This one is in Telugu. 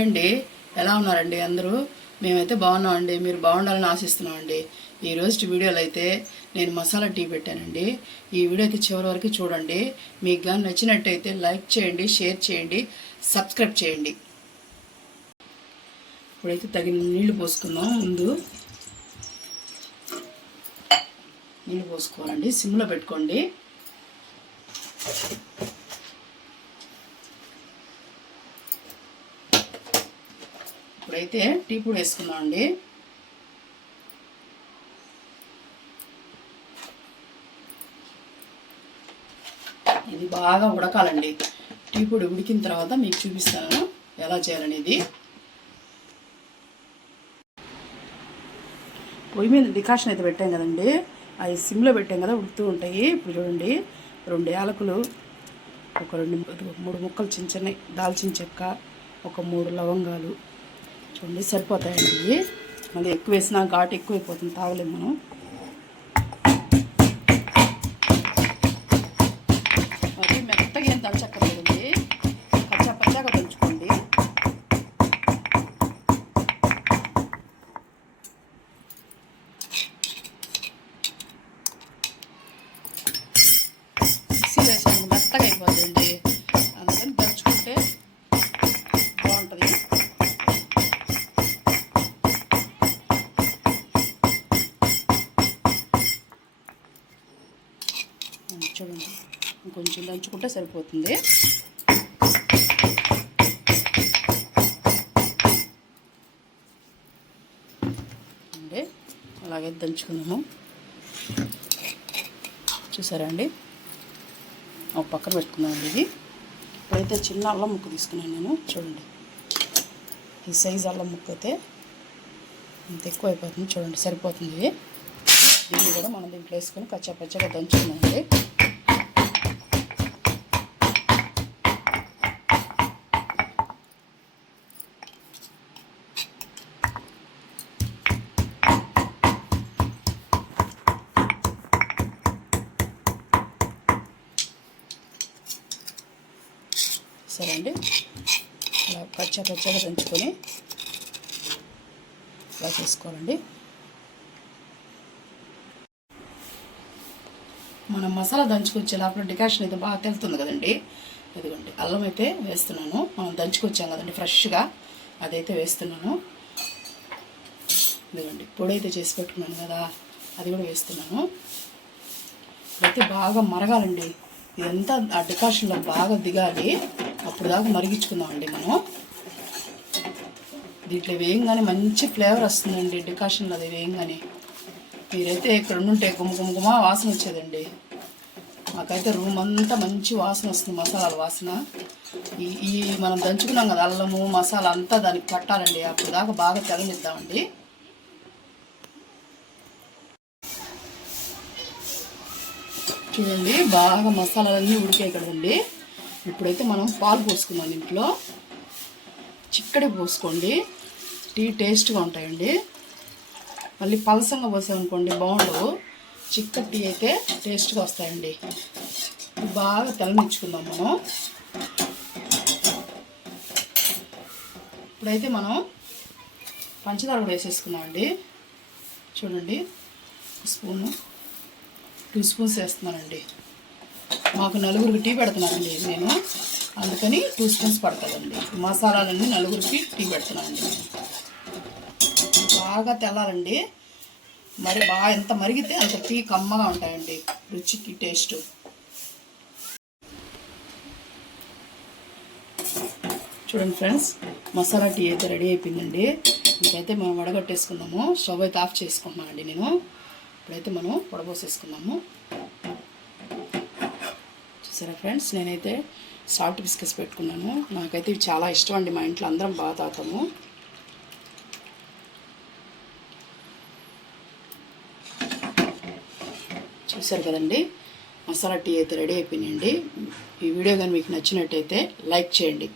హాయ్ అండి, ఎలా ఉన్నారండి అందరూ? మేమైతే బాగున్నామండి. మీరు బాగుండాలని ఆశిస్తున్నామండి. ఈరోజు వీడియోలో అయితే నేను మసాలా టీ పెట్టానండి. ఈ వీడియో అయితే చివరి వరకు చూడండి. మీకు కానీ నచ్చినట్టయితే లైక్ చేయండి, షేర్ చేయండి, సబ్స్క్రైబ్ చేయండి. ఇప్పుడైతే తగిన నీళ్లు పోసుకుందాం. ముందు నీళ్ళు పోసుకోవాలండి, సిమ్లో పెట్టుకోండి. ఇప్పుడైతే టీ పొడి వేసుకుందాం అండి. ఇది బాగా ఉడకాలండి. టీ పొడి ఉడికిన తర్వాత మీకు చూపిస్తాను ఎలా చేయాలనేది. పొయ్యి మీద డికాషన్ అయితే పెట్టాం కదండి, అవి సిమ్లో పెట్టాం కదా, ఉడుకుతూ ఉంటాయి. ఇప్పుడు చూడండి, 2 యాలకులు, ఒక 3 ముక్కలు చిన్న చిన్న దాల్చిన చెక్క, ఒక 3 లవంగాలు చూడండి, సరిపోతాయండి. మళ్ళీ ఎక్కువ వేసినా ఘాటు ఎక్కువైపోతుంది, తాగలేము మనం. మరి మెత్తగా ఏం దంచక్కర్లేదండి, పచ్చా పచ్చాగా దంచుకోండి. మిక్సీ వేసాము, మెత్తగా అయిపోతుంది. అందుకని దంచుకుంటే బాగుంటుంది. చూడండి, ఇంకొంచెం దంచుకుంటే సరిపోతుంది. అంటే అలాగే దంచుకున్నాము. చూసారా అండి, ఒక పక్కన పెట్టుకున్నామండి. ఇది ఇప్పుడైతే చిన్న అల్లం ముక్క తీసుకున్నాను నేను. చూడండి, ఈ సైజు అల్లం ముక్క అయితే ఇంత ఎక్కువ అయిపోతుంది. చూడండి, సరిపోతుంది. దీన్ని కూడా మనం దీంట్లో వేసుకొని కచ్చా పచ్చగా దంచుకున్నామండి. సరే అండి, ఇలా పచ్చగా దంచుకొని ఇలా చేసుకోవాలండి. మనం మసాలా దంచుకొచ్చే లోపల డికాషన్ అయితే బాగా తెలుస్తుంది కదండి. ఇదిగోండి, అల్లం అయితే వేస్తున్నాను. మనం దంచుకొచ్చాం కదండి ఫ్రెష్గా, అదైతే వేస్తున్నాను. ఇదిగోండి, పొడి అయితే చేసి పెట్టుకున్నాను కదా, అది కూడా వేస్తున్నాను. అయితే బాగా మరగాలండి, ఇదంతా ఆ డికాషన్లో బాగా దిగాలి. అప్పుడు దాకా మరిగించుకుందామండి మనం. దీంట్లో వేయంగానే మంచి ఫ్లేవర్ వస్తుందండి డికాషన్లో. అది వేయంగానే మీరైతే ఇక్కడ ఉంటే గుమగుమగుమ వాసన వచ్చేదండి. మాకైతే రూమ్ అంతా మంచి వాసన వస్తుంది, మసాలాల వాసన. ఈ మనం దంచుకున్నాం కదా అల్లము మసాలా అంతా దానికి పట్టాలండి. అప్పుడు దాకా బాగా తెగనిద్దామండి. చూడండి, బాగా మసాలాలన్నీ ఉడికాయి కదండి. ఇప్పుడైతే మనం పాలు పోసుకుందాం. ఇంట్లో చిక్కడి పోసుకోండి, టీ టేస్ట్గా ఉంటాయండి. మళ్ళీ పలసంగా పోసామనుకోండి బాగుండవు. చిక్కటి టీ అయితే టేస్ట్గా వస్తాయండి. బాగా తెల్లనిచ్చుకుందాం మనం. ఇప్పుడైతే మనం పంచదార కూడా వేసేసుకుందామండి. చూడండి, 2 స్పూన్స్ వేస్తున్నానండి. మాకు 4గురికి టీ పెడుతున్నానండి నేను, అందుకని 2 స్పూన్స్ పడుతుందండి. మసాలాలన్నీ 4గురికి టీ పెడుతున్నానండి నేను. బాగా తెల్లాలండి, మరి బాగా ఎంత మరిగితే అంత టీ కమ్మగా ఉంటాయండి, రుచికి టేస్ట్. చూడండి ఫ్రెండ్స్, మసాలా టీ అయితే రెడీ అయిపోయిందండి. ఇంకైతే మనం వడగట్టేసుకుందాము. స్టవ్ అయితే ఆఫ్ చేసుకుంటున్నానండి నేను. ఇప్పుడైతే మనం వడబోసేసుకుందాము. చూసారా ఫ్రెండ్స్, నేనైతే సాల్ట్ బిస్కెట్స్ పెట్టుకున్నాను. నాకైతే ఇవి చాలా ఇష్టం అండి, మా ఇంట్లో అందరం బాగా తాగుతాము. చూసారు కదండి, మసాలా టీ అయితే రెడీ అయిపోయినాయండి. ఈ వీడియో కానీ మీకు నచ్చినట్టయితే లైక్ చేయండి.